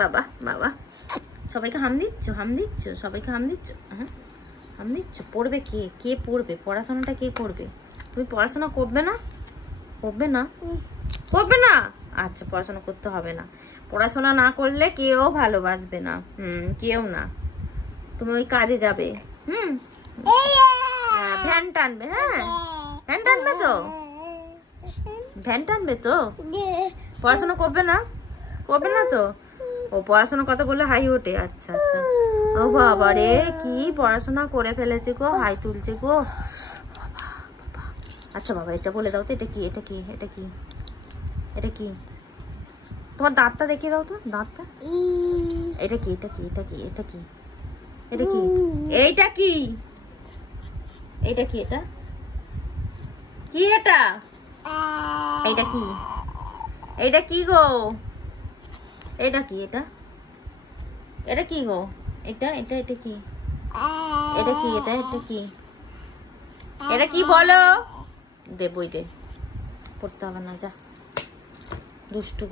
বাবা বাবা, সবাইকে হাম দিচ্ছ, সবাইকে হাম দিচ্ছ। হ্যাঁ, হাম দিচ্ছ। পড়বে কে? কে পড়বে? পড়াশোনাটা কে করবে? তুমি পড়াশোনা করবে না? করবে না? করবে না? আচ্ছা, পড়াশোনা করতে হবে না। পড়াশোনা না করলে কেউ ভালোবাসবে না। কেউ না। তুমি ওই কাজে যাবে। ভ্যান টানবে। হ্যাঁ, ভ্যান টানবে তো, ভ্যান টানবে তো। পড়াশোনা করবে না? করবে না তো। ও পড়াশোনা কথা বললে হাই ওঠে। আচ্ছা আচ্ছা। ও বাবা রে, কি পড়াশোনা করে ফেলেছে গো, হাই তুলছে গো। আচ্ছা বাবা, এটা বলে দাও তো, এটা কি? এটা কি? এটা কি? এটা কি? তোমার দাঁতটা দেখিয়ে দাও তো, দাঁতটা। এটা কি? এটা কি? এটা কি? এটা কি? এটা কি? এইটা কি? এটা কি? এটা কি? এটা এটা কি? এটা কি গো? এটা কি? এটা এটা কি গো? এটা এটা এটা কি? এটা কি? এটা এটা কি? এটা কি বলো? দে বই দে, পড়তে হবে না, যা দুষ্টু।